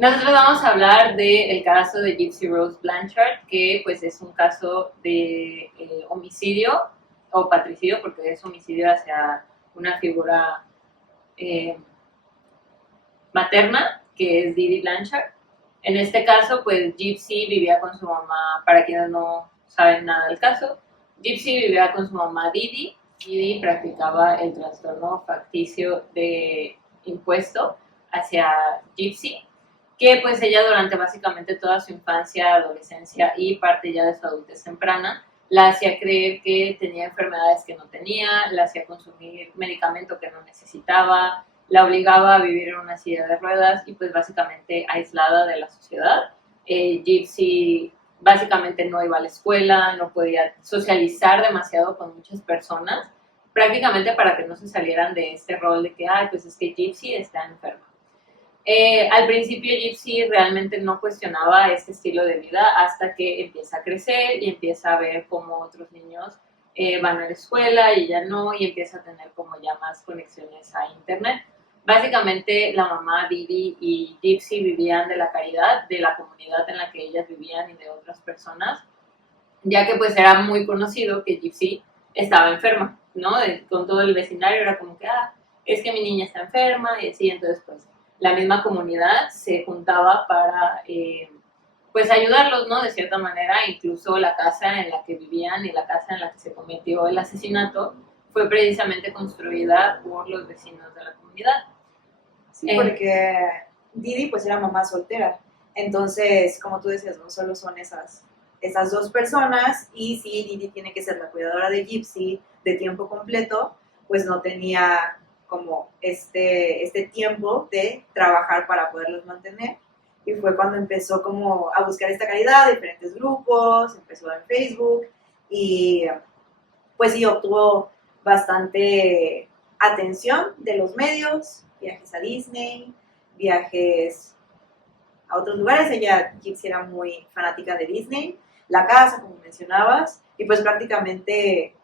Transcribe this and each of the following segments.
Nosotros vamos a hablar del caso de Gypsy Rose Blanchard, que pues es un caso de homicidio o patricidio, porque es homicidio hacia una figura eh, materna, que es Didi Blanchard. En este caso, pues Gypsy vivía con su mamá, para quienes no saben nada del caso, Gypsy vivía con su mamá Didi. Didi practicaba el trastorno facticio de impuesto hacia Gypsy, que pues ella durante básicamente toda su infancia, adolescencia y parte ya de su adultez temprana, la hacía creer que tenía enfermedades que no tenía, la hacía consumir medicamento que no necesitaba, la obligaba a vivir en una silla de ruedas y pues básicamente aislada de la sociedad. Gypsy básicamente no iba a la escuela, no podía socializar demasiado con muchas personas, prácticamente para que no se salieran de este rol de que, ay, pues es que Gypsy está enferma. Al principio Gypsy realmente no cuestionaba este estilo de vida hasta que empieza a crecer y empieza a ver cómo otros niños van a la escuela y ella no, y empieza a tener como ya más conexiones a internet. Básicamente la mamá Didi y Gypsy vivían de la caridad de la comunidad en la que ellas vivían y de otras personas, ya que pues era muy conocido que Gypsy estaba enferma, ¿no? Con todo el vecindario era como que, es que mi niña está enferma y así, entonces pues la misma comunidad se juntaba para pues ayudarlos, ¿no? De cierta manera, incluso la casa en la que vivían y la casa en la que se cometió el asesinato fue precisamente construida por los vecinos de la comunidad. Sí, porque Didi pues era mamá soltera. Entonces, como tú decías, no solo son esas dos personas y si Didi tiene que ser la cuidadora de Gypsy de tiempo completo, pues no tenía como este tiempo de trabajar para poderlos mantener. Y fue cuando empezó como a buscar esta caridad, diferentes grupos, empezó en Facebook y pues sí, obtuvo bastante atención de los medios, viajes a Disney, viajes a otros lugares. Ella, Gypsy, era muy fanática de Disney, la casa, como mencionabas, y pues prácticamente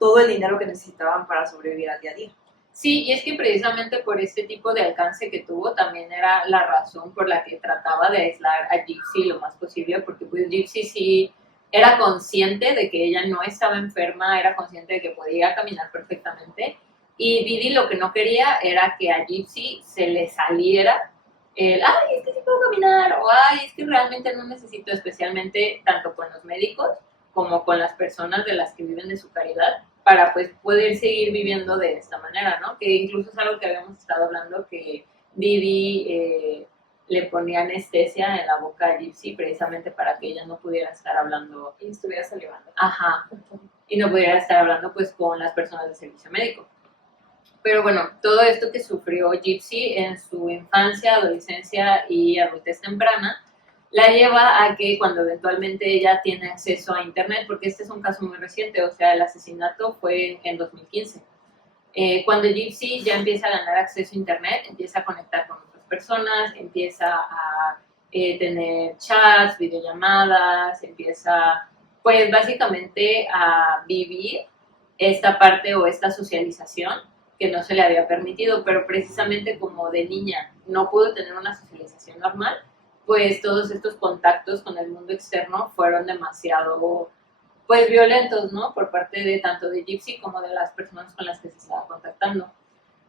todo el dinero que necesitaban para sobrevivir al día a día. Sí, y es que precisamente por este tipo de alcance que tuvo también era la razón por la que trataba de aislar a Gypsy lo más posible, porque pues Gypsy sí era consciente de que ella no estaba enferma, era consciente de que podía caminar perfectamente, y Didi lo que no quería era que a Gypsy se le saliera el, ay, es que sí puedo caminar, o ay, es que realmente no necesito, especialmente tanto con los médicos como con las personas de las que viven de su caridad, para pues poder seguir viviendo de esta manera, ¿no? Que incluso es algo que habíamos estado hablando, que Didi le ponía anestesia en la boca a Gypsy precisamente para que ella no pudiera estar hablando. Y estuviera salivando. Ajá. Y no pudiera estar hablando pues con las personas de servicio médico. Pero bueno, todo esto que sufrió Gypsy en su infancia, adolescencia y adultez temprana, la lleva a que cuando eventualmente ella tiene acceso a internet, porque este es un caso muy reciente, o sea, el asesinato fue en 2015. Cuando Gypsy ya empieza a ganar acceso a internet, empieza a conectar con otras personas, empieza a tener chats, videollamadas, empieza pues básicamente a vivir esta parte o esta socialización que no se le había permitido, pero precisamente como de niña no pudo tener una socialización normal, pues todos estos contactos con el mundo externo fueron demasiado pues violentos, ¿no? Por parte de tanto de Gypsy como de las personas con las que se estaba contactando.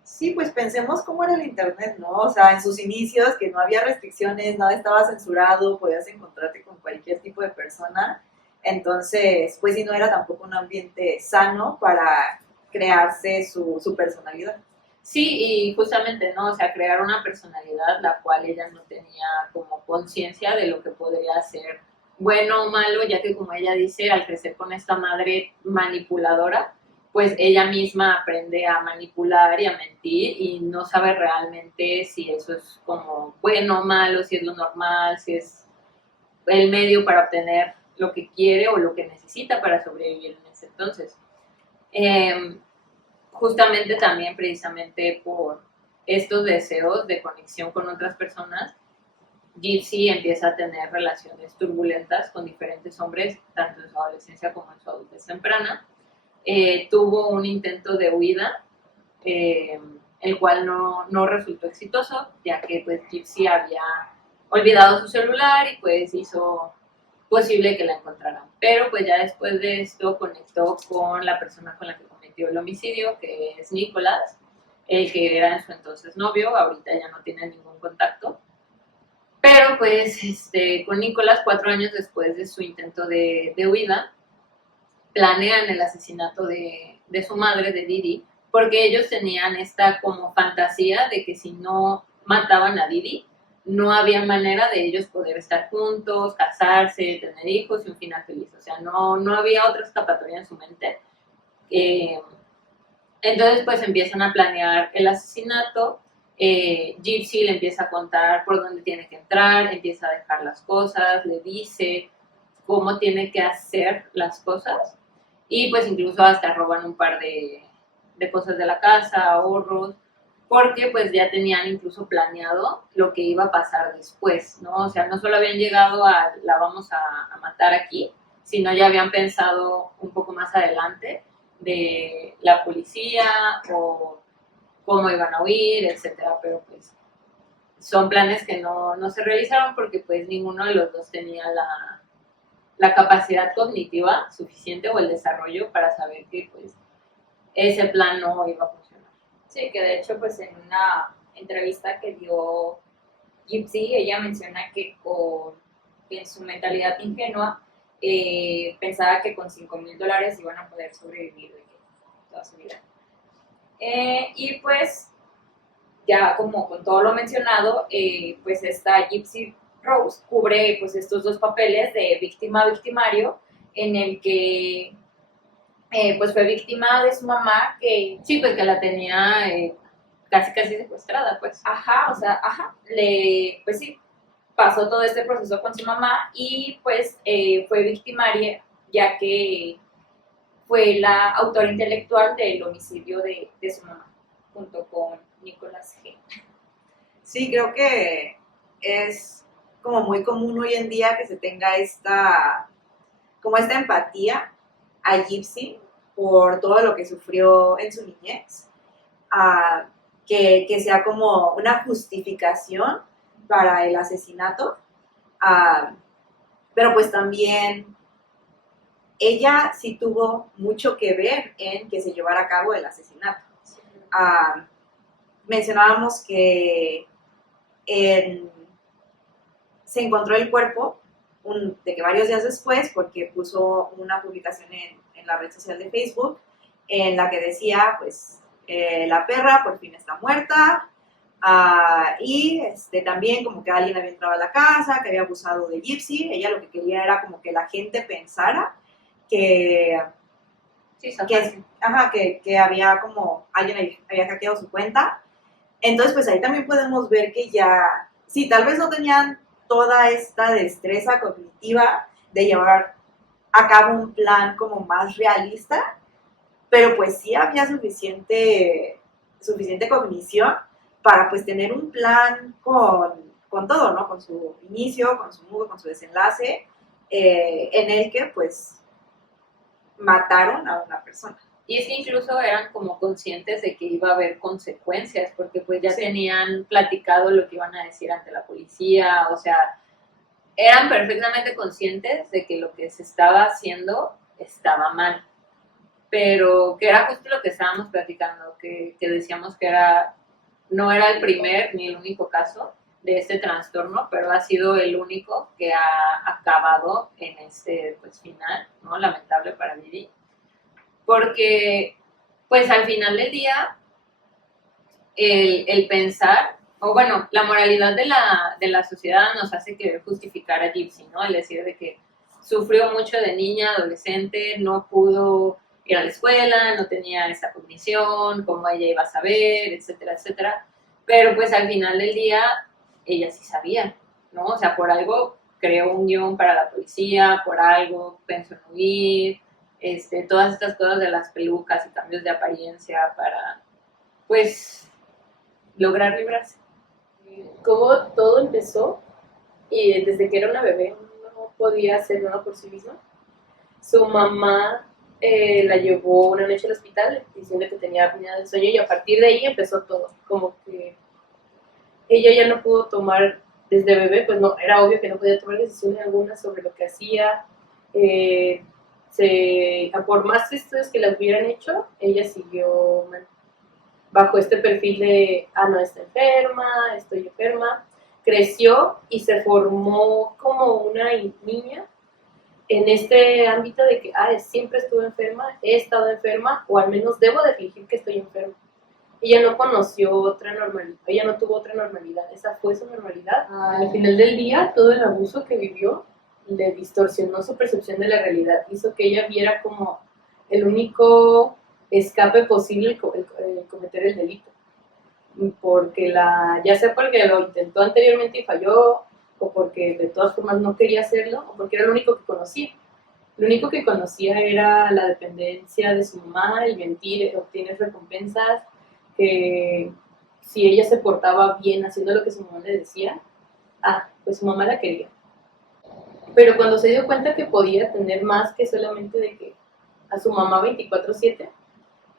Sí, pues pensemos cómo era el internet, ¿no? O sea, en sus inicios, que no había restricciones, nada estaba censurado, podías encontrarte con cualquier tipo de persona. Entonces, pues sí, no era tampoco un ambiente sano para crearse su personalidad. Sí, y justamente, ¿no? O sea, crear una personalidad la cual ella no tenía como conciencia de lo que podría ser bueno o malo, ya que como ella dice, al crecer con esta madre manipuladora, pues ella misma aprende a manipular y a mentir y no sabe realmente si eso es como bueno o malo, si es lo normal, si es el medio para obtener lo que quiere o lo que necesita para sobrevivir en ese entonces. Eh, Justamente también precisamente por estos deseos de conexión con otras personas, Gypsy empieza a tener relaciones turbulentas con diferentes hombres, tanto en su adolescencia como en su adultez temprana. Tuvo un intento de huida, el cual no resultó exitoso, ya que pues Gypsy había, olvidado su celular y pues hizo posible que la encontraran. Pero pues ya después de esto conectó con la persona con la que cometió el homicidio, que es Nicolás, el que era en su entonces novio, ahorita ya no tiene ningún contacto. Pero pues con Nicolás, 4 años después de su intento de huida, planean el asesinato de su madre, de Didi, porque ellos tenían esta como fantasía de que si no mataban a Didi, no había manera de ellos poder estar juntos, casarse, tener hijos y un final feliz. O sea, no había otra escapatoria en su mente. Eh, entonces, pues empiezan a planear el asesinato. Gypsy le empieza a contar por dónde tiene que entrar, empieza a dejar las cosas, le dice cómo tiene que hacer las cosas. Y pues incluso hasta roban un par de cosas de la casa, ahorros, porque pues ya tenían incluso planeado lo que iba a pasar después, ¿no? O sea, no solo habían llegado a la vamos a matar aquí, sino ya habían pensado un poco más adelante de la policía o cómo iban a huir, etcétera, pero pues son planes que no se realizaron porque pues ninguno de los dos tenía la capacidad cognitiva suficiente o el desarrollo para saber que pues ese plan no iba a funcionar. Sí, que de hecho pues en una entrevista que dio Gypsy, ella menciona que en su mentalidad ingenua pensaba que con $5,000 iban a poder sobrevivir de toda su vida. Y pues ya como con todo lo mencionado, pues esta Gypsy Rose cubre pues estos dos papeles de víctima-victimario en el que pues fue víctima de su mamá que... Sí, pues que la tenía casi secuestrada, pues. Ajá, o sea, ajá, pues sí, pasó todo este proceso con su mamá y pues fue victimaria ya que fue la autora intelectual del homicidio de su mamá, junto con Nicolás G. Sí, creo que es como muy común hoy en día que se tenga esta empatía a Gypsy por todo lo que sufrió en su niñez, que sea como una justificación para el asesinato, pero pues también ella sí tuvo mucho que ver en que se llevara a cabo el asesinato. Mencionábamos que se encontró el cuerpo de que varios días después, porque puso una publicación en la red social de Facebook, en la que decía, pues, la perra por fin está muerta, y también como que alguien había entrado a la casa, que había abusado de Gypsy. Ella lo que quería era como que la gente pensara que había como alguien había hackeado su cuenta. Entonces, pues ahí también podemos ver que ya, sí, tal vez no tenían toda esta destreza cognitiva de llevar a cabo un plan como más realista, pero pues sí había suficiente cognición para pues tener un plan con todo, ¿no? Con su inicio, con su nudo, con su desenlace, en el que pues mataron a una persona. Y es que incluso eran como conscientes de que iba a haber consecuencias, porque pues ya tenían platicado lo que iban a decir ante la policía, o sea, eran perfectamente conscientes de que lo que se estaba haciendo estaba mal, pero que era justo lo que estábamos platicando, que decíamos que no era el primer ni el único caso de este trastorno, pero ha sido el único que ha acabado en este pues final, ¿no? Lamentable para Didi. Porque, pues al final del día, el pensar, o bueno, la moralidad de la sociedad nos hace querer justificar a Gypsy, ¿no? El decir de que sufrió mucho de niña, adolescente, no pudo ir a la escuela, no tenía esa cognición, cómo ella iba a saber, etcétera, etcétera. Pero pues al final del día, ella sí sabía, ¿no? O sea, por algo creó un guión para la policía, por algo pensó en huir, todas estas cosas de las pelucas y cambios de apariencia para, pues, lograr librarse. Cómo todo empezó y desde que era una bebé no podía hacer nada por sí misma. Su mamá la llevó una noche al hospital diciendo que tenía apnea del sueño y a partir de ahí empezó todo. Como que ella ya no pudo tomar desde bebé, pues no, era obvio que no podía tomar decisiones alguna sobre lo que hacía. Por más estudios que las hubieran hecho, ella siguió bajo este perfil de, no, está enferma, estoy enferma. Creció y se formó como una niña en este ámbito de que, siempre estuve enferma, he estado enferma, o al menos debo de fingir que estoy enferma. Ella no conoció otra normalidad, ella no tuvo otra normalidad, esa fue su normalidad. Al final del día, todo el abuso que vivió le distorsionó su percepción de la realidad, hizo que ella viera como el único escape posible el cometer el delito. Porque ya sea porque lo intentó anteriormente y falló, o porque de todas formas no quería hacerlo, o porque era lo único que conocía. Lo único que conocía era la dependencia de su mamá, el mentir, obtener recompensas, que si ella se portaba bien haciendo lo que su mamá le decía, pues su mamá la quería. Pero cuando se dio cuenta que podía tener más que solamente de que a su mamá 24/7,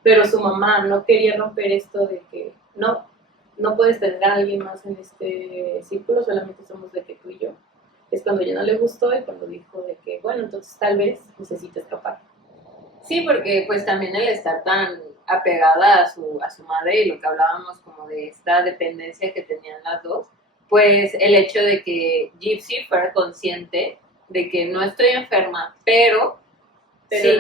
pero su mamá no quería romper esto de que no puedes tener a alguien más en este círculo, solamente somos de que tú y yo. Es cuando ya no le gustó y cuando dijo de que, bueno, entonces tal vez necesita escapar. Sí, porque pues también el estar tan apegada a su madre y lo que hablábamos como de esta dependencia que tenían las dos, pues el hecho de que Gypsy fuera consciente de que no estoy enferma, pero sí,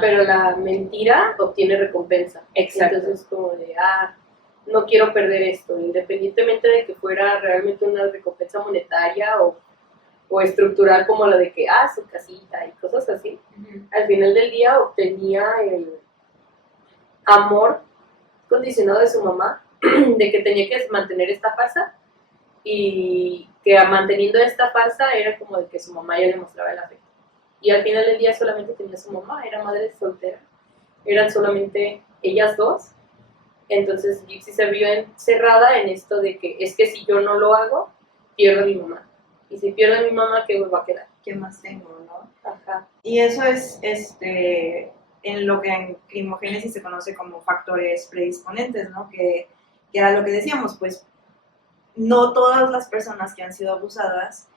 pero la mentira obtiene recompensa. Exacto. Entonces como de, no quiero perder esto, independientemente de que fuera realmente una recompensa monetaria o estructural como la de que, su casita y cosas así. Uh-huh. Al final del día obtenía el amor condicionado de su mamá, de que tenía que mantener esta farsa, y que manteniendo esta farsa era como de que su mamá ya le mostraba el afecto. Y al final del día solamente tenía su mamá, era madre soltera, eran solamente ellas dos. Entonces Gypsy se vio encerrada en esto de que es que si yo no lo hago, pierdo a mi mamá. Y si pierdo a mi mamá, ¿qué me va a quedar? ¿Qué más tengo, no? Ajá. Y eso es en lo que en crimogénesis se conoce como factores predisponentes, ¿no? Que era lo que decíamos, pues no todas las personas que han sido abusadas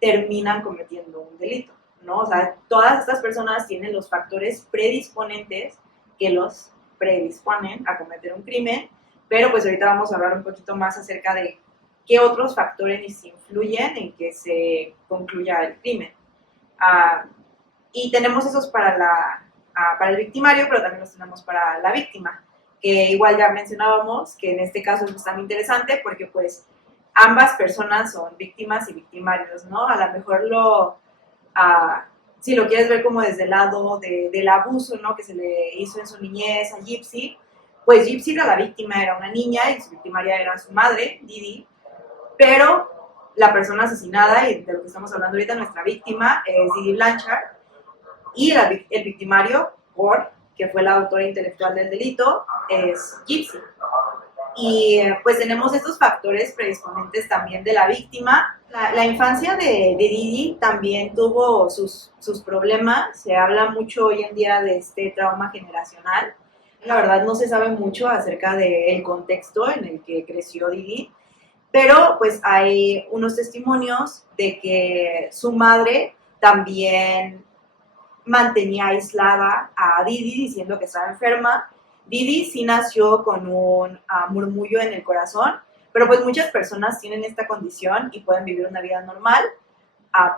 terminan cometiendo un delito, ¿no? O sea, todas estas personas tienen los factores predisponentes que los predisponen a cometer un crimen, pero pues ahorita vamos a hablar un poquito más acerca de qué otros factores influyen en que se concluya el crimen. Y tenemos esos para el victimario, pero también los tenemos para la víctima, que igual ya mencionábamos que en este caso es bastante interesante porque pues ambas personas son víctimas y victimarios, ¿no? A lo mejor si lo quieres ver como desde el lado del abuso, ¿no? Que se le hizo en su niñez a Gypsy, pues Gypsy era la víctima, era una niña y su victimaria era su madre, Didi, pero la persona asesinada, y de lo que estamos hablando ahorita, nuestra víctima, es Didi Blanchard, y el victimario, Ward, que fue la autora intelectual del delito, es Gypsy. Y pues tenemos estos factores predisponentes también de la víctima. La infancia de Didi también tuvo sus problemas. Se habla mucho hoy en día de este trauma generacional. La verdad no se sabe mucho acerca del contexto en el que creció Didi, pero pues hay unos testimonios de que su madre también mantenía aislada a Didi diciendo que estaba enferma. Didi sí nació con un murmullo en el corazón, pero pues muchas personas tienen esta condición y pueden vivir una vida normal,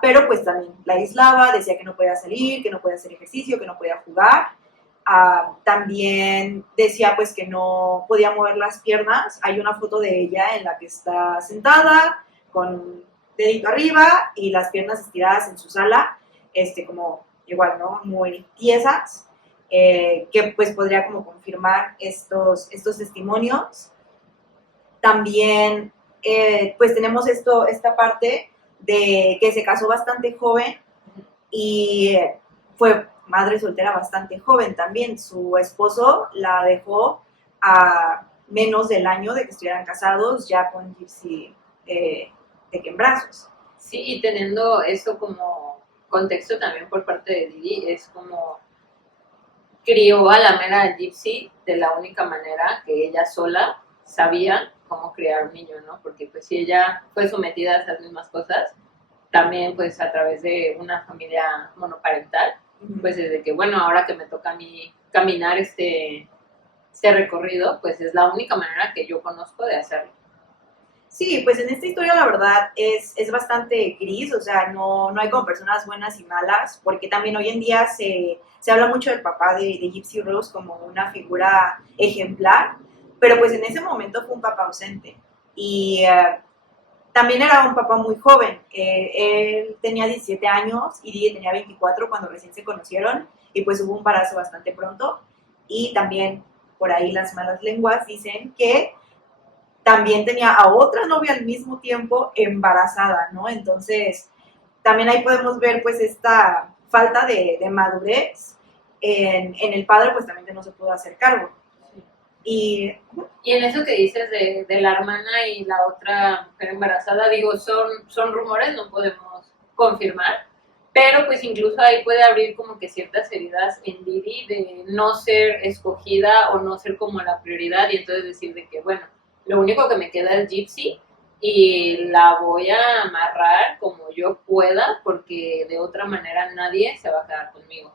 pero pues también la aislaba, decía que no podía salir, que no podía hacer ejercicio, que no podía jugar. También decía pues que no podía mover las piernas. Hay una foto de ella en la que está sentada con un dedito arriba y las piernas estiradas en su sala, como igual, ¿no? Muy tiesas, que pues podría como confirmar estos testimonios. También pues tenemos esta parte de que se casó bastante joven y fue madre soltera bastante joven también. Su esposo la dejó a menos del año de que estuvieran casados, ya con Gypsy de que en brazos. Sí, y teniendo eso como contexto también por parte de Didi, es como crió a la mera Gypsy de la única manera que ella sola sabía cómo criar un niño, ¿no? Porque pues si ella fue sometida a esas mismas cosas, también pues a través de una familia monoparental, pues desde que, bueno, ahora que me toca a mí caminar este recorrido, pues es la única manera que yo conozco de hacerlo. Sí, pues en esta historia la verdad es bastante gris, o sea, no hay como personas buenas y malas, porque también hoy en día se habla mucho del papá de Gypsy Rose como una figura ejemplar, pero pues en ese momento fue un papá ausente y también era un papá muy joven. Él tenía 17 años y Didi tenía 24 cuando recién se conocieron y pues hubo un embarazo bastante pronto y también por ahí las malas lenguas dicen que también tenía a otra novia al mismo tiempo embarazada, ¿no? Entonces, también ahí podemos ver pues esta falta de madurez en el padre, pues también que no se pudo hacer cargo. Y en eso que dices de la hermana y la otra mujer embarazada, digo, son rumores, no podemos confirmar, pero pues incluso ahí puede abrir como que ciertas heridas en Didi de no ser escogida o no ser como la prioridad y entonces decir de que, bueno, lo único que me queda es Gypsy y la voy a amarrar como yo pueda porque de otra manera nadie se va a quedar conmigo.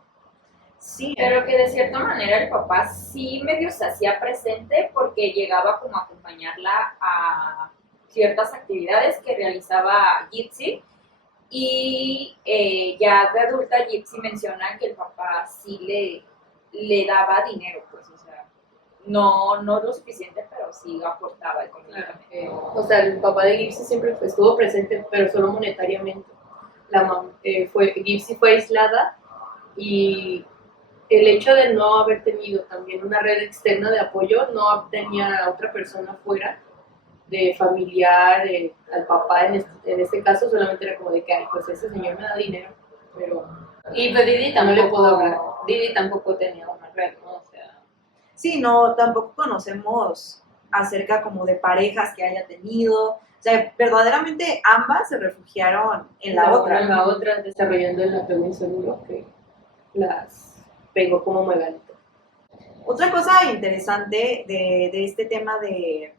sí, Pero que de cierta manera el papá sí medio se hacía presente porque llegaba como a acompañarla a ciertas actividades que realizaba Gypsy y ya de adulta Gypsy menciona que el papá sí le daba dinero, pues, o sea, no lo suficiente, pero sí aportaba económicamente. O sea, el papá de Gypsy siempre estuvo presente, pero solo monetariamente. Gypsy fue aislada y el hecho de no haber tenido también una red externa de apoyo, no tenía a otra persona fuera de familiar, al papá en este caso, solamente era como de que, ay, pues ese señor me da dinero, pero... Y pues Didi no le puedo hablar. Didi tampoco tenía una red, ¿no? O sea... Sí, no, tampoco conocemos acerca como de parejas que haya tenido. O sea, verdaderamente ambas se refugiaron en la otra. En la otra, desarrollando el apego inseguro que las pegó como Margarita. Otra cosa interesante de este tema de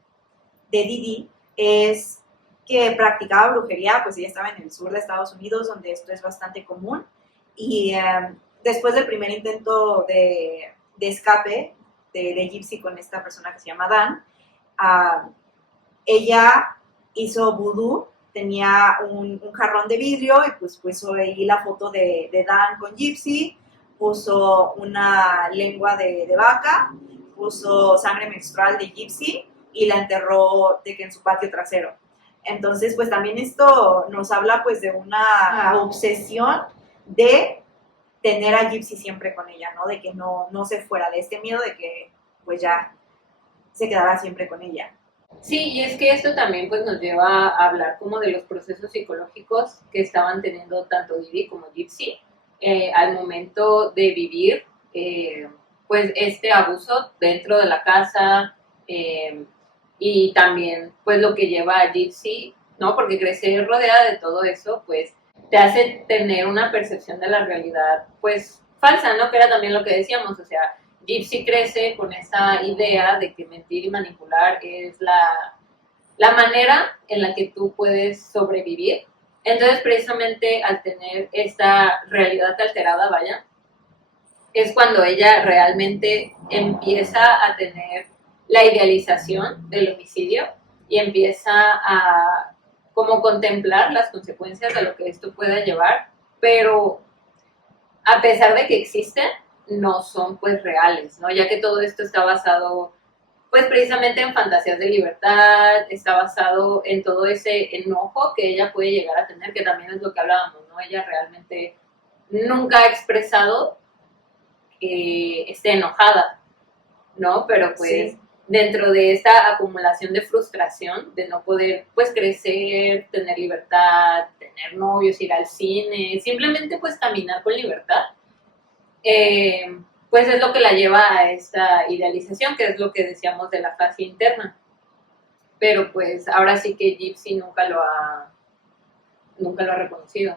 Didi es que practicaba brujería, pues ella estaba en el sur de Estados Unidos, donde esto es bastante común. Y después del primer intento de escape de Gypsy con esta persona que se llama Dan, ella hizo vudú, tenía un jarrón de vidrio y pues puso ahí la foto de Dan con Gypsy, puso una lengua de vaca, puso sangre menstrual de Gypsy y la enterró de que en su patio trasero. Entonces, pues también esto nos habla pues de una obsesión de tener a Gypsy siempre con ella, ¿no? De que no se fuera, de este miedo de que pues ya se quedara siempre con ella. Sí, y es que esto también pues nos lleva a hablar como de los procesos psicológicos que estaban teniendo tanto Didi como Gypsy al momento de vivir pues este abuso dentro de la casa y también pues lo que lleva a Gypsy, ¿no? Porque crecer rodeada de todo eso pues te hace tener una percepción de la realidad pues falsa, ¿no? Que era también lo que decíamos, o sea, Gypsy crece con esa idea de que mentir y manipular es la manera en la que tú puedes sobrevivir. Entonces, precisamente al tener esta realidad alterada, vaya, es cuando ella realmente empieza a tener la idealización del homicidio y empieza a como contemplar las consecuencias de lo que esto pueda llevar, pero a pesar de que existen, no son pues reales, ¿no? Ya que todo esto está basado pues precisamente en fantasías de libertad, está basado en todo ese enojo que ella puede llegar a tener, que también es lo que hablábamos, ¿no? Ella realmente nunca ha expresado que esté enojada, ¿no? Pero pues sí, dentro de esta acumulación de frustración, de no poder pues crecer, tener libertad, tener novios, ir al cine, simplemente pues caminar con libertad, pues es lo que la lleva a esta idealización, que es lo que decíamos de la fase interna. Pero pues ahora sí que Gypsy nunca lo ha reconocido.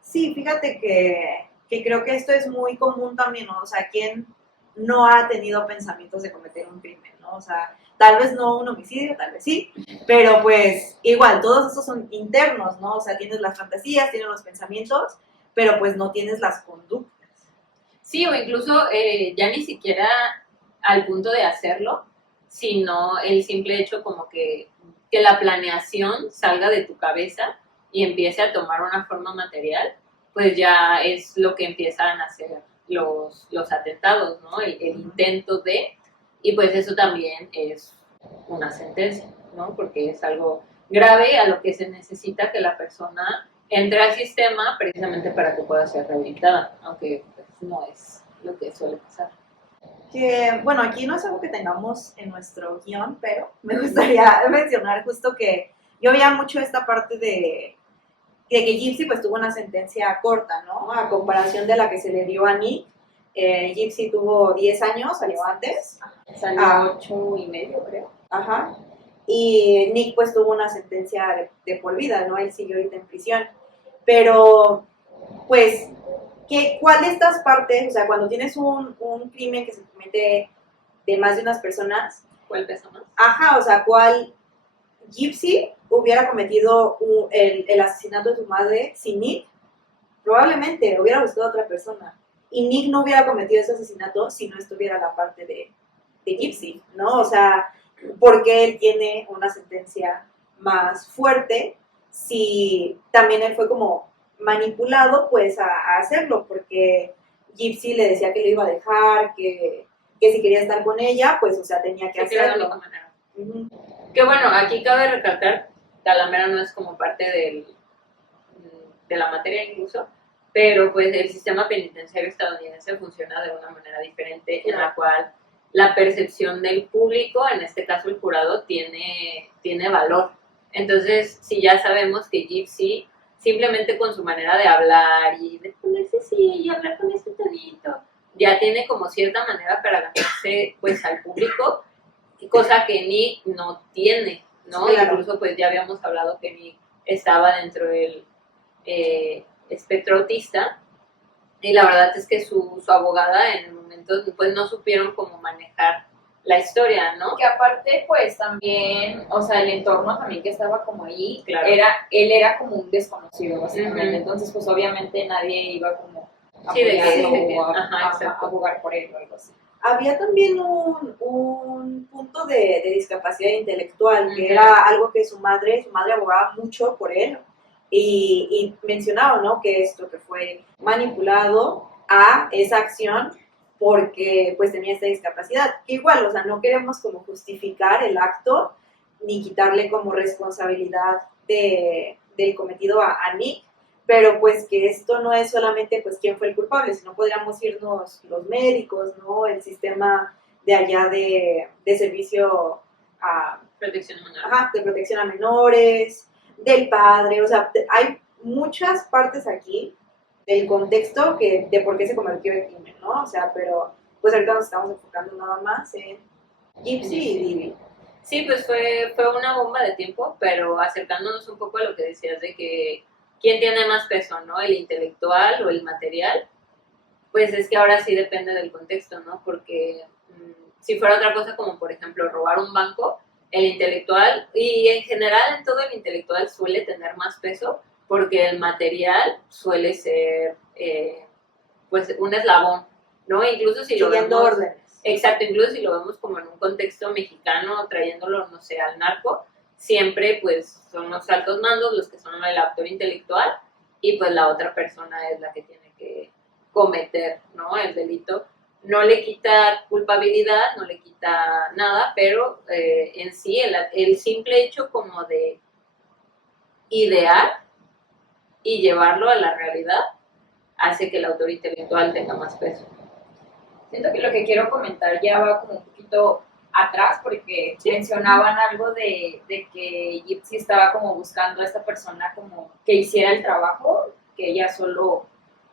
Sí, fíjate que creo que esto es muy común también, ¿no? O sea, ¿quién no ha tenido pensamientos de cometer un crimen, ¿no? O sea, tal vez no un homicidio, tal vez sí, pero pues igual, todos estos son internos, ¿no? O sea, tienes las fantasías, tienes los pensamientos, pero pues no tienes las conductas. Sí, o incluso ya ni siquiera al punto de hacerlo, sino el simple hecho como que la planeación salga de tu cabeza y empiece a tomar una forma material, pues ya es lo que empiezan a hacer los atentados, ¿no? El intento de, y pues eso también es una sentencia, ¿no? Porque es algo grave a lo que se necesita que la persona entre al sistema precisamente para que pueda ser rehabilitada, aunque pues, no es lo que suele pasar. Que, bueno, aquí no es algo que tengamos en nuestro guión, pero me gustaría mencionar justo que yo veía mucho esta parte de que Gypsy pues tuvo una sentencia corta, ¿no? A comparación de la que se le dio a Nick. Gypsy tuvo 10 años, salió antes. Salió 8 y medio, creo. Ajá. Y Nick pues tuvo una sentencia de por vida, ¿no? Él siguió ahorita en prisión. Pero, pues, ¿cuál de estas partes, o sea, cuando tienes un crimen que se comete de más de unas personas, ¿Cuál pesa más? ajá, o sea, cuál Gypsy hubiera cometido el asesinato de su madre sin Nick? Probablemente hubiera buscado a otra persona. Y Nick no hubiera cometido ese asesinato si no estuviera la parte de Gypsy, ¿no? O sea, porque él tiene una sentencia más fuerte si también él fue como manipulado pues a hacerlo, porque Gypsy le decía que lo iba a dejar, que si quería estar con ella, pues o sea, tenía que Sí, era de hacerlo. la única manera. Que bueno, aquí cabe recalcar, Talamera no es como parte de la materia incluso, pero pues el sistema penitenciario estadounidense funciona de una manera diferente en la cual la percepción del público, en este caso el jurado, tiene valor. Entonces, si ya sabemos que Gypsy, simplemente con su manera de hablar y de ponerse así y hablar con ese tonito, ya tiene como cierta manera para ganarse pues al público, cosa que Nick no tiene, ¿no? Claro. Incluso pues ya habíamos hablado que Nick estaba dentro del espectro autista, y la verdad es que su abogada en el momento pues no supieron cómo manejar la historia, ¿no? Que aparte, pues también, o sea, el entorno también que estaba como ahí, Claro. él era como un desconocido, básicamente. Ujú. Entonces, pues obviamente nadie iba como a Sí, de que- apoyarlo o ajá, a exacto. abogar por él o algo así. Había también un punto de discapacidad intelectual, que Ujú. era algo que su madre abogaba mucho por él, y mencionaba, ¿no? Que esto que fue manipulado a esa acción porque pues tenía esta discapacidad. Que igual, o sea, no queremos como justificar el acto ni quitarle como responsabilidad del cometido a Nick, pero pues que esto no es solamente pues quién fue el culpable, sino podríamos irnos los médicos, ¿no? El sistema de allá de servicio a, Protección menor. ajá, de protección a menores, del padre, o sea, hay muchas partes aquí del contexto de por qué se cometió el crimen, ¿no? O sea, pero pues ahorita nos estamos enfocando nada más en Gypsy y Didi. Sí, pues fue una bomba de tiempo, pero acercándonos un poco a lo que decías de que quién tiene más peso, ¿no? El intelectual o el material, pues es que ahora sí depende del contexto, ¿no? Porque si fuera otra cosa como por ejemplo robar un banco, el intelectual, y en general en todo el intelectual suele tener más peso porque el material suele ser pues un eslabón, ¿no? Incluso si lo Siguiendo vemos, órdenes. exacto, incluso si lo vemos como en un contexto mexicano, trayéndolo, no sé, al narco, siempre pues son los altos mandos los que son el autor intelectual y pues la otra persona es la que tiene que cometer, ¿no? El delito. No le quita culpabilidad, no le quita nada, pero en sí el simple hecho como de idear y llevarlo a la realidad hace que el autor intelectual tenga más peso. Siento que lo que quiero comentar ya va como un poquito atrás, porque mencionaban algo de que Gypsy estaba como buscando a esta persona como que hiciera el trabajo, que ella solo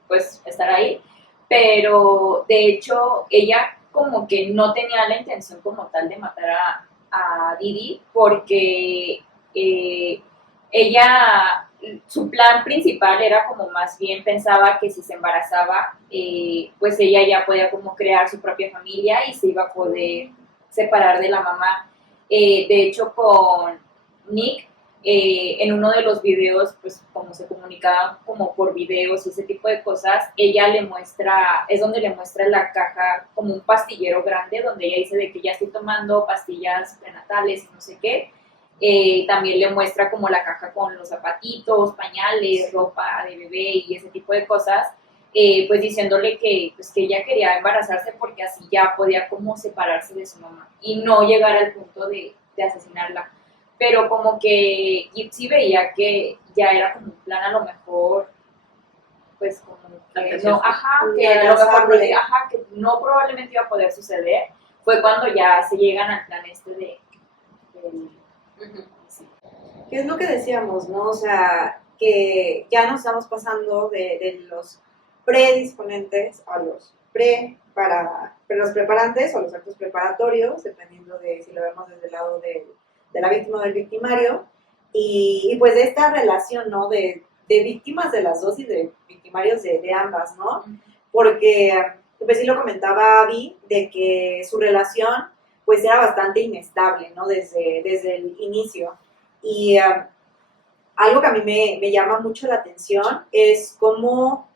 pues estar ahí, pero de hecho ella como que no tenía la intención como tal de matar a Didi, porque ella su plan principal era como más bien pensaba que si se embarazaba, pues ella ya podía como crear su propia familia y se iba a poder separar de la mamá. De hecho, con Nick, en uno de los videos, pues como se comunicaban como por videos y ese tipo de cosas, ella le muestra, es donde le muestra la caja como un pastillero grande, donde ella dice de que ya estoy tomando pastillas prenatales y no sé qué. También le muestra como la caja con los zapatitos, pañales, ropa de bebé y ese tipo de cosas, pues diciéndole que, pues, que ella quería embarazarse porque así ya podía como separarse de su mamá y no llegar al punto de asesinarla. Pero como que Gypsy veía que ya era como un plan a lo mejor, pues como que no, que a lo mejor, que no probablemente iba a poder suceder, fue cuando ya se llegan al plan este de sí. ¿Qué es lo que decíamos, no? O sea, que ya nos estamos pasando de los predisponentes a los los preparantes o los actos preparatorios, dependiendo de si lo vemos desde el lado de la víctima o del victimario, y pues de esta relación, ¿no? De víctimas de las dos y de victimarios de ambas, ¿no? Porque, pues sí lo comentaba Abby, de que su relación pues era bastante inestable, ¿no? Desde el inicio. Y algo que a mí me llama mucho la atención es cómo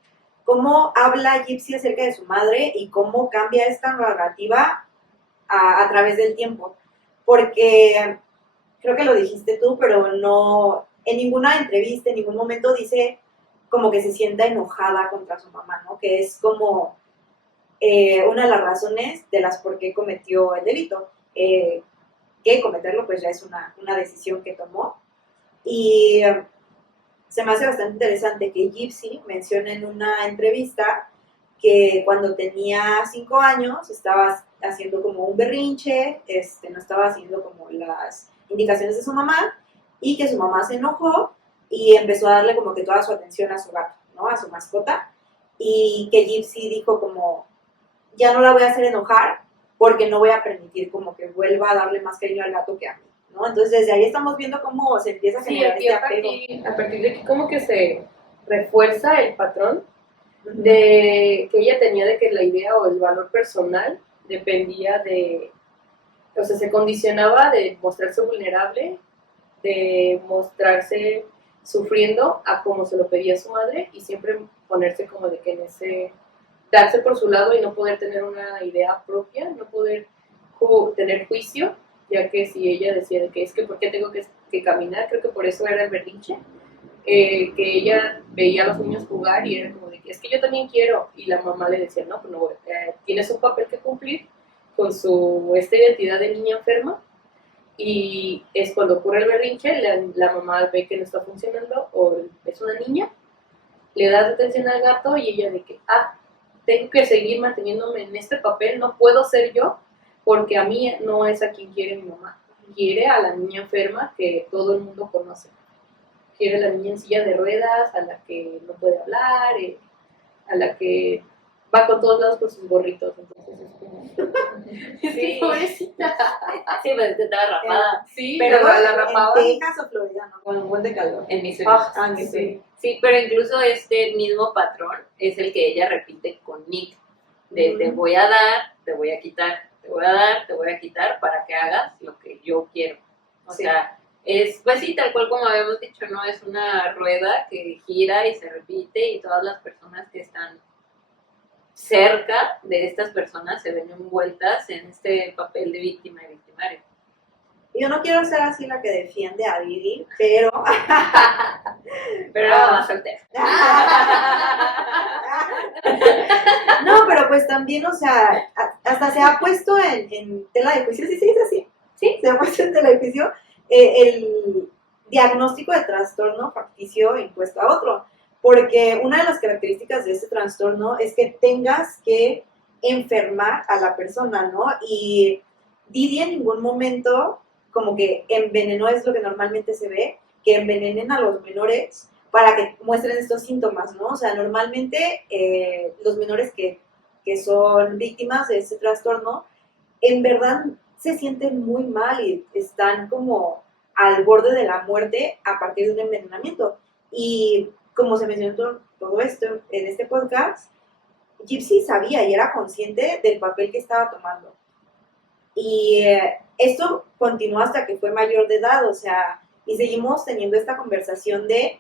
habla Gypsy acerca de su madre y cómo cambia esta narrativa a través del tiempo. Porque creo que lo dijiste tú, pero no, en ninguna entrevista, en ningún momento dice como que se sienta enojada contra su mamá, ¿no? Que es como una de las razones de las por qué cometió el delito. Que cometerlo pues ya es una decisión que tomó. Y se me hace bastante interesante que Gypsy menciona en una entrevista que cuando tenía 5 años estaba haciendo como un berrinche, no estaba haciendo como las indicaciones de su mamá, y que su mamá se enojó y empezó a darle como que toda su atención a su gato, ¿no? A su mascota, y que Gypsy dijo como, ya no la voy a hacer enojar porque no voy a permitir como que vuelva a darle más cariño al gato que a mí, ¿no? Entonces desde ahí estamos viendo cómo se empieza a generar este apego. A partir de aquí como que se refuerza el patrón de que ella tenía de que la idea o el valor personal dependía de, o sea, se condicionaba de mostrarse vulnerable, de mostrarse sufriendo a como se lo pedía su madre y siempre ponerse como de que en ese, darse por su lado y no poder tener una idea propia, no poder tener juicio, ya que si ella decía de que es que ¿por qué tengo que caminar? Creo que por eso era el berrinche. Que ella veía a los niños jugar y era como de que es que yo también quiero, y la mamá le decía, no, pues no, tienes un papel que cumplir con su identidad de niña enferma, y es cuando ocurre el berrinche, la mamá ve que no está funcionando o es una niña, le da atención al gato y ella de que, tengo que seguir manteniéndome en este papel, no puedo ser yo, porque a mí no es a quien quiere mi mamá, quiere a la niña enferma que todo el mundo conoce. Quiere a la niña en silla de ruedas, a la que no puede hablar, a la que va con todos lados con sus gorritos. Entonces es como... Sí, pobrecita. Sí, pues estaba rapada. Sí, Pero la rapaba. ¿En Texas o Florida, no? Con un buen de calor. En Missouri. Sí. Sí, pero incluso este mismo patrón es el que ella repite con Nick. De te voy a dar, te voy a quitar, te voy a dar, te voy a quitar para que hagas lo que yo quiero. O sea, es, pues sí, tal cual como habíamos dicho, ¿no? Es una rueda que gira y se repite y todas las personas que están cerca de estas personas se ven envueltas en este papel de víctima y victimario. Yo no quiero ser así la que defiende a Didi, pero... Pero era más soltera. No, pero pues también, o sea, hasta se ha puesto en tela de juicio, sí se dice así, sí, se ha puesto en tela de juicio el diagnóstico de trastorno facticio impuesto a otro, porque una de las características de este trastorno es que tengas que enfermar a la persona, ¿no? Y Didi en ningún momento como que envenenó, es lo que normalmente se ve, que envenenen a los menores para que muestren estos síntomas, ¿no? O sea, normalmente los menores que son víctimas de este trastorno, en verdad se sienten muy mal y están como al borde de la muerte a partir de un envenenamiento. Y como se mencionó todo esto en este podcast, Gypsy sabía y era consciente del papel que estaba tomando. Y esto continuó hasta que fue mayor de edad, o sea, y seguimos teniendo esta conversación de,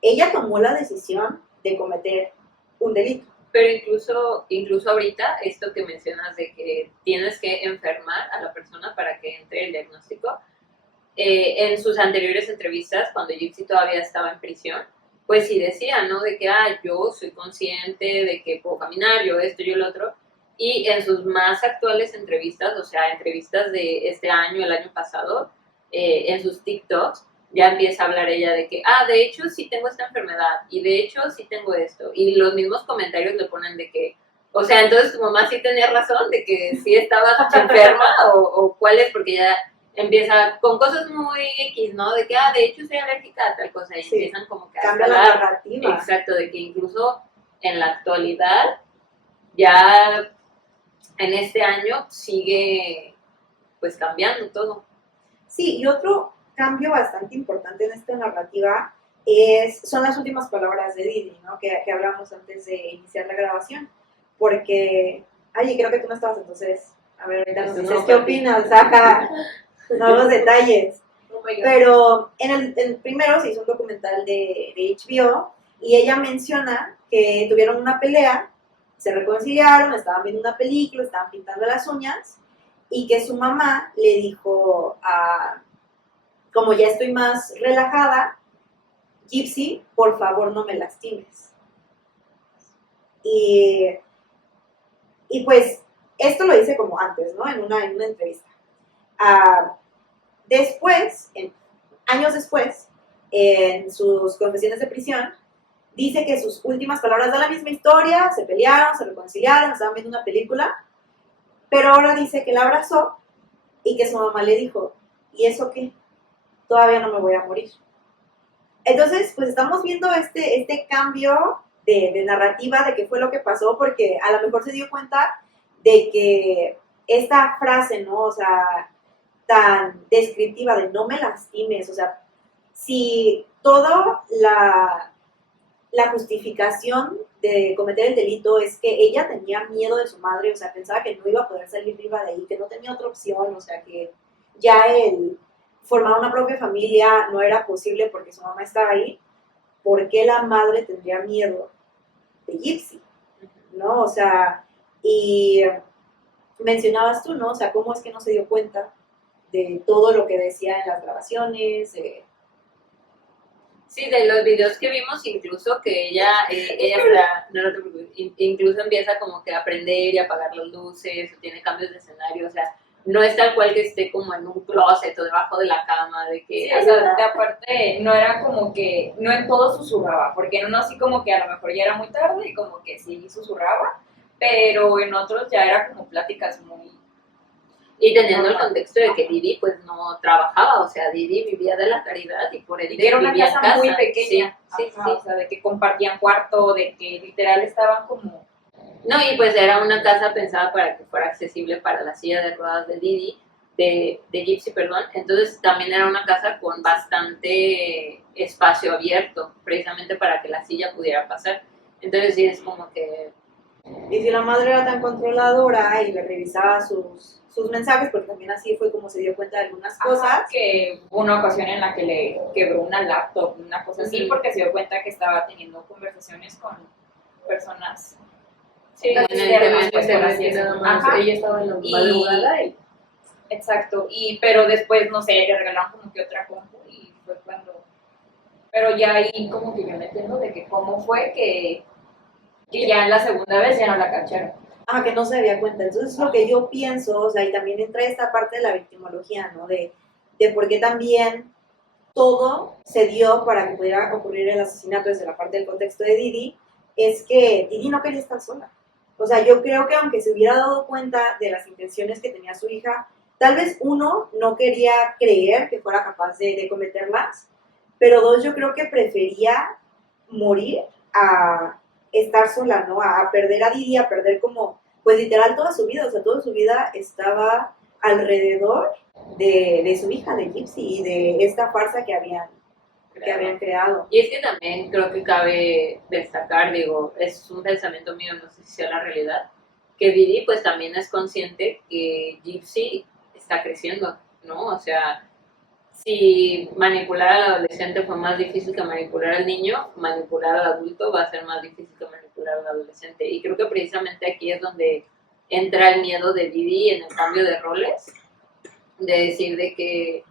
ella tomó la decisión de cometer un delito. Pero incluso ahorita, esto que mencionas de que tienes que enfermar a la persona para que entre el diagnóstico, en sus anteriores entrevistas, cuando Gypsy todavía estaba en prisión, pues sí decía, ¿no? De que, yo soy consciente de que puedo caminar, yo esto, yo lo otro. Y en sus más actuales entrevistas, o sea, entrevistas de este año, el año pasado, en sus TikToks, ya empieza a hablar ella de que, de hecho sí tengo esta enfermedad, y de hecho sí tengo esto. Y los mismos comentarios le ponen de que, o sea, entonces tu mamá sí tenía razón de que sí estabas enferma, o cuál es, porque ya empieza con cosas muy X, ¿no? De que, de hecho soy alérgica a tal cosa, y Sí. empiezan como que a Cambia la escalar. narrativa. Exacto, de que incluso en la actualidad, ya en este año sigue pues cambiando todo. Sí, y otro cambio bastante importante en esta narrativa son las últimas palabras de Didi, ¿no? Que hablamos antes de iniciar la grabación. Porque, creo que tú no estabas, entonces, a ver, ahorita nos dices qué opinas, saca nuevos detalles. Oh my God. Pero en el primero se hizo un documental de HBO y ella menciona que tuvieron una pelea, se reconciliaron, estaban viendo una película, estaban pintando las uñas y que su mamá le dijo, como ya estoy más relajada, Gypsy, por favor no me lastimes. Y pues esto lo hice como antes, ¿no? En una entrevista. Después, años después, en sus confesiones de prisión, dice que sus últimas palabras da la misma historia, se pelearon, se reconciliaron, estaban viendo una película, pero ahora dice que la abrazó y que su mamá le dijo, ¿y eso qué? Todavía no me voy a morir. Entonces, pues estamos viendo este cambio de narrativa de qué fue lo que pasó, porque a lo mejor se dio cuenta de que esta frase, ¿no? O sea, tan descriptiva de no me lastimes, o sea, si toda la justificación de cometer el delito es que ella tenía miedo de su madre, o sea, pensaba que no iba a poder salir viva de ahí, que no tenía otra opción, o sea, que ya el formar una propia familia no era posible porque su mamá estaba ahí, ¿por qué la madre tendría miedo de Gypsy? ¿No? O sea, y mencionabas tú, ¿no? O sea, ¿cómo es que no se dio cuenta de todo lo que decía en las grabaciones? Sí, de los videos que vimos, incluso que ella está, no te preocupes, incluso empieza como que a aprender y a apagar las luces, o tiene cambios de escenario, o sea, no es tal cual que esté como en un closet o debajo de la cama, de que... Sí, o sea, de aparte, no era como que, no en todo susurraba, porque en uno así como que a lo mejor ya era muy tarde y como que sí susurraba, pero en otros ya era como pláticas muy... Y teniendo el contexto de que Didi pues no trabajaba, o sea, Didi vivía de la caridad y por ende Era una vivía en casa muy pequeña, Sí, ajá, o sea, de que compartían cuarto, de que literal estaban como... No, y pues era una casa pensada para que fuera accesible para la silla de ruedas de Didi, de Gypsy, perdón. Entonces también era una casa con bastante espacio abierto, precisamente para que la silla pudiera pasar. Entonces sí es como que... Y si la madre era tan controladora y le revisaba sus mensajes, porque también así fue como se dio cuenta de algunas cosas. Que hubo una ocasión en la que le quebró una laptop, una cosa así, porque se dio cuenta que estaba teniendo conversaciones con personas. Sí, en Nada más. Ella estaba en la madrugada y... Exacto, pero después, no sé, le regalaron como que otra compu y fue cuando... Pero ya ahí como que yo me entiendo de que cómo fue que ya en la segunda vez ya no la cacharon. Que no se había cuenta. Entonces, lo que yo pienso, o sea, y también entra esta parte de la victimología, ¿no? De por qué también todo se dio para que pudiera ocurrir el asesinato desde la parte del contexto de Didi, es que Didi no quería estar sola. O sea, yo creo que aunque se hubiera dado cuenta de las intenciones que tenía su hija, tal vez uno, no quería creer que fuera capaz de cometerlas, pero dos, yo creo que prefería morir a estar sola, ¿no? A perder a Didi, a perder como, pues literal toda su vida, o sea, toda su vida estaba alrededor de su hija, de Gypsy, y de esta farsa que habían que habían creado. Y es que también creo que cabe destacar, digo, es un pensamiento mío, no sé si sea la realidad, que Didi pues también es consciente que Gypsy está creciendo, ¿no? O sea, si manipular al adolescente fue más difícil que manipular al niño, manipular al adulto va a ser más difícil que manipular al adolescente. Y creo que precisamente aquí es donde entra el miedo de Didi en el cambio de roles, de decir de que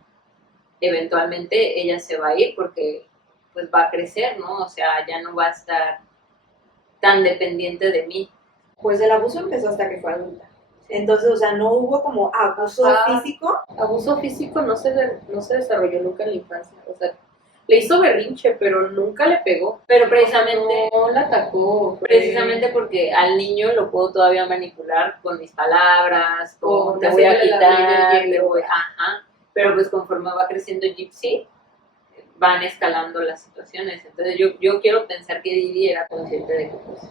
eventualmente ella se va a ir porque pues va a crecer, ¿no? O sea, ya no va a estar tan dependiente de mí. Pues el abuso empezó hasta que fue adulta. Entonces, o sea, no hubo como abuso físico. Abuso físico no se desarrolló nunca en la infancia. O sea, le hizo berrinche, pero nunca le pegó. Pero precisamente, No la atacó. precisamente porque al niño lo puedo todavía manipular con mis palabras, con te voy a hacerle la quitar, ley del hielo. ajá. Pero pues conforme va creciendo Gypsy, van escalando las situaciones. Entonces yo quiero pensar que Didi era consciente de que pues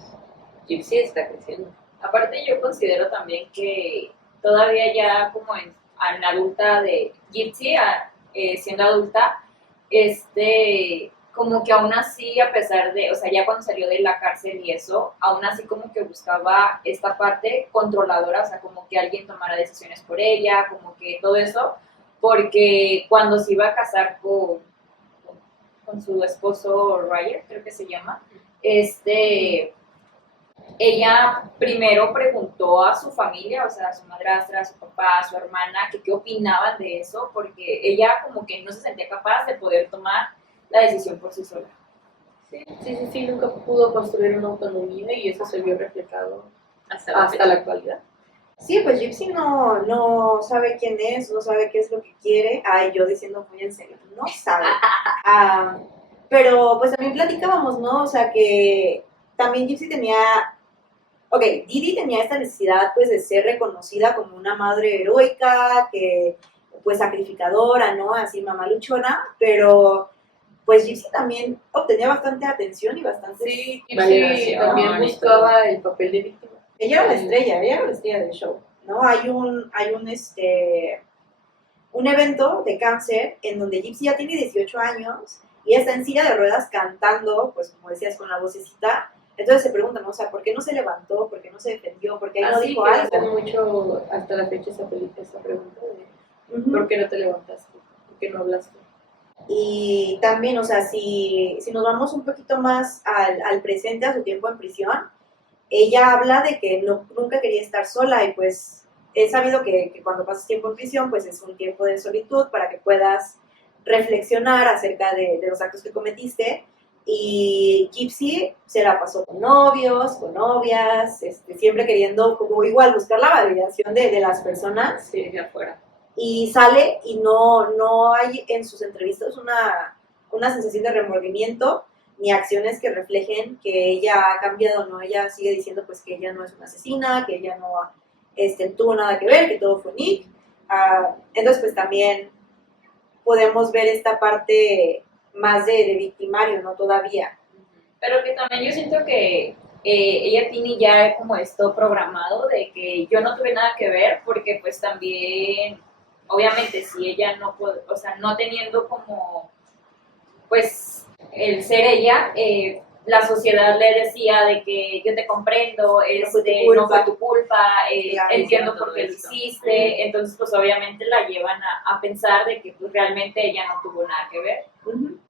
Gypsy está creciendo. Aparte yo considero también que todavía ya como en la adulta de Gypsy, siendo adulta, como que aún así, a pesar de, o sea, ya cuando salió de la cárcel y eso, aún así como que buscaba esta parte controladora, o sea, como que alguien tomara decisiones por ella, como que todo eso, porque cuando se iba a casar con su esposo Ryan, creo que se llama, ella primero preguntó a su familia, o sea, a su madrastra, a su papá, a su hermana, que qué opinaban de eso, porque ella como que no se sentía capaz de poder tomar la decisión por sí sola. Sí, nunca pudo construir una autonomía y eso se vio reflejado hasta la actualidad. Sí, pues Gypsy no sabe quién es, no sabe qué es lo que quiere. Ay, yo diciendo muy en serio, no sabe. Pero pues también platicábamos, ¿no? O sea, que también Gypsy Didi tenía esta necesidad pues de ser reconocida como una madre heroica, que pues sacrificadora, ¿no? Así mamá luchona, pero pues Gypsy también obtenía bastante atención y bastante... Sí, validación también y buscaba el papel de víctima. Ella era la estrella del show, ¿no? Hay un evento de cáncer en donde Gypsy ya tiene 18 años y está en silla de ruedas cantando, pues como decías, con la vocecita. Entonces se preguntan, ¿no? O sea, ¿por qué no se levantó? ¿Por qué no se defendió? ¿Por qué no dijo que algo? hacen mucho hasta la fecha esa pregunta de ¿por qué no te levantaste? ¿Por qué no hablaste? Y también, o sea, si nos vamos un poquito más al presente, a su tiempo en prisión, ella habla de que nunca quería estar sola y pues he sabido que cuando pasas tiempo en prisión, pues es un tiempo de solitud para que puedas reflexionar acerca de los actos que cometiste. Y Gypsy se la pasó con novios, con novias, siempre queriendo como igual buscar la validación de las personas. Sí, de afuera. Y sale y no hay en sus entrevistas una sensación de remordimiento ni acciones que reflejen que ella ha cambiado, ¿no? Ella sigue diciendo pues que ella no es una asesina, que ella no tuvo nada que ver, que todo fue Nick. Entonces pues también podemos ver esta parte más de victimario, ¿no? Todavía. Pero que también yo siento que ella tiene ya como esto programado de que yo no tuve nada que ver, porque pues también, obviamente, si ella no puede, o sea, no teniendo como, pues, el ser ella, la sociedad le decía de que yo te comprendo, no fue tu culpa, Claro, entiendo todo por qué lo esto. hiciste, entonces pues obviamente la llevan a pensar de que pues realmente ella no tuvo nada que ver.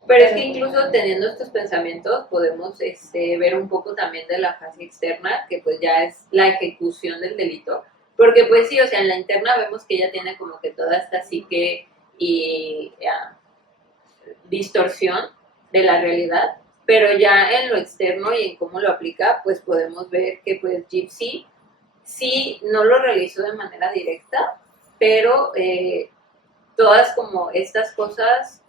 Pero es que incluso teniendo estos pensamientos podemos ver un poco también de la fase externa, que pues ya es la ejecución del delito. Porque pues sí, o sea, en la interna vemos que ella tiene como que toda esta psique y distorsión de la realidad, pero ya en lo externo y en cómo lo aplica, pues podemos ver que pues Gypsy sí no lo realizó de manera directa, pero todas como estas cosas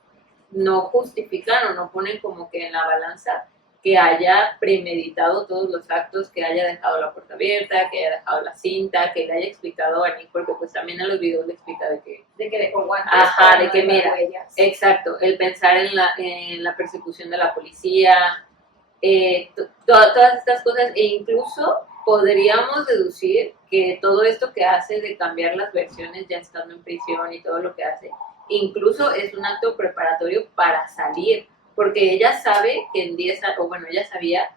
no justifican o no ponen como que en la balanza que haya premeditado todos los actos, que haya dejado la puerta abierta, que haya dejado la cinta, que le haya explicado a Nick, porque pues también en los videos le explica de que... De que dejó guantes. Ajá, para de no que dejar mira, huellas. exacto, el pensar en la persecución de la policía, todas estas cosas, e incluso podríamos deducir que todo esto que hace de cambiar las versiones ya estando en prisión y todo lo que hace, incluso es un acto preparatorio para salir, porque ella sabe que en 10 años, o bueno, ella sabía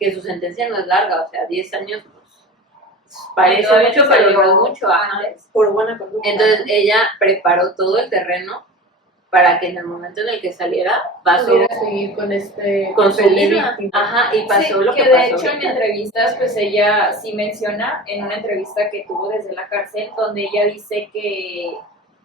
que su sentencia no es larga, o sea, 10 años pues, parece Todavía mucho, no pero salió no es mucho. Ajá. antes. Por buena conducta. Entonces ella preparó todo el terreno para que en el momento en el que saliera pasó Pudiera seguir con este con su papel de vida. víctima. Ajá, y pasó Sí, lo que de pasó. hecho en ahorita. entrevistas pues ella sí menciona en una entrevista que tuvo desde la cárcel donde ella dice que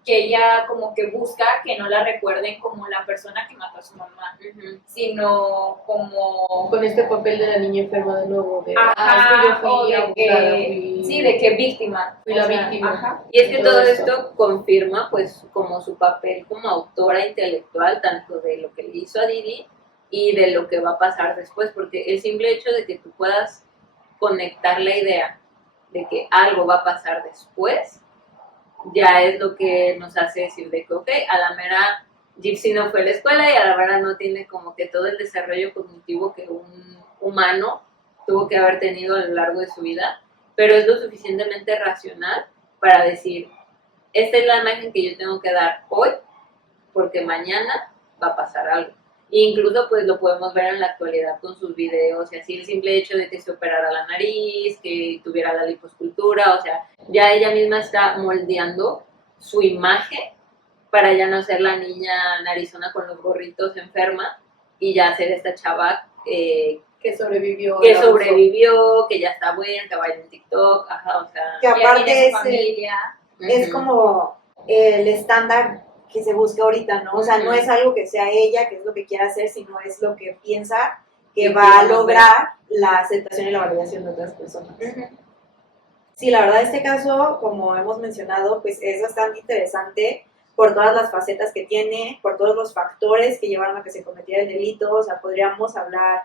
ella como que busca que no la recuerden como la persona que mató a su mamá, Ujú. sino como Con este papel de la niña enferma de nuevo, de, ajá, es que yo o fui de abusada, que sí, de que víctima, fui la o sea, víctima. ajá. Y es que Todo todo esto. esto confirma pues como su papel como autora intelectual, tanto de lo que le hizo a Didi y de lo que va a pasar después, porque el simple hecho de que tú puedas conectar la idea de que algo va a pasar después, ya es lo que nos hace decir de que, ok, a la mera Gypsy no fue a la escuela y a la mera no tiene como que todo el desarrollo cognitivo que un humano tuvo que haber tenido a lo largo de su vida, pero es lo suficientemente racional para decir, esta es la imagen que yo tengo que dar hoy, porque mañana va a pasar algo. E incluso pues lo podemos ver en la actualidad con sus videos y así el simple hecho de que se operara la nariz, que tuviera la liposcultura, o sea, ya ella misma está moldeando su imagen para ya no ser la niña narizona con los gorritos enferma y ya ser esta chava Que sobrevivió. que al abuso. sobrevivió, que ya está buena, que baila en TikTok, ajá, o sea. Que Ya aparte tiene es, su familia. es ujú. como el estándar que se busca ahorita, ¿no? O sea, no Ujú. es algo que sea ella, que es lo que quiera hacer, sino es lo que piensa que Que va a queremos lograr la aceptación y la validación de otras personas. Ujú. Sí, la verdad, este caso, como hemos mencionado, pues es bastante interesante por todas las facetas que tiene, por todos los factores que llevaron a que se cometiera el delito. O sea, podríamos hablar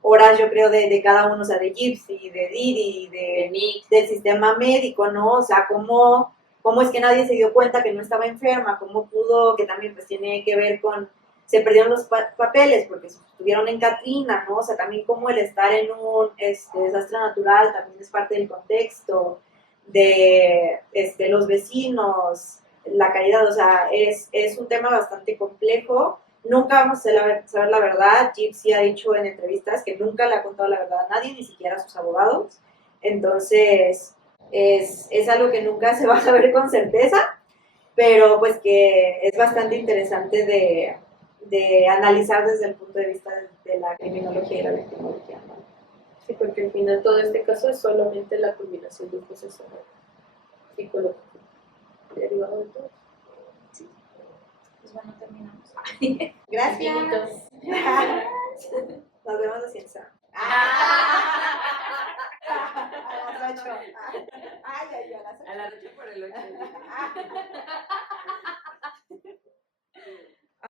horas, yo creo, de cada uno, o sea, de Gypsy, de Didi, De Nick. del sistema médico, ¿no? O sea, cómo es que nadie se dio cuenta que no estaba enferma, cómo pudo, que también pues tiene que ver con, se perdieron los papeles porque estuvieron en Katrina, ¿no? O sea, también como el estar en un desastre natural también es parte del contexto de los vecinos, la caridad, o sea, es un tema bastante complejo. Nunca vamos a saber la verdad. Gypsy ha dicho en entrevistas que nunca le ha contado la verdad a nadie, ni siquiera a sus abogados. Entonces, es algo que nunca se va a saber con certeza, pero pues que es bastante interesante de analizar desde el punto de vista de la criminología y la victimología, ¿no? Sí, porque al final todo este caso es solamente la culminación de un proceso psicológico derivado de todo. Pues bueno, terminamos. Gracias. Infinitos. Nos vemos la siguiente semana. A las 8. Ay, a las 8. A la noche por el 8.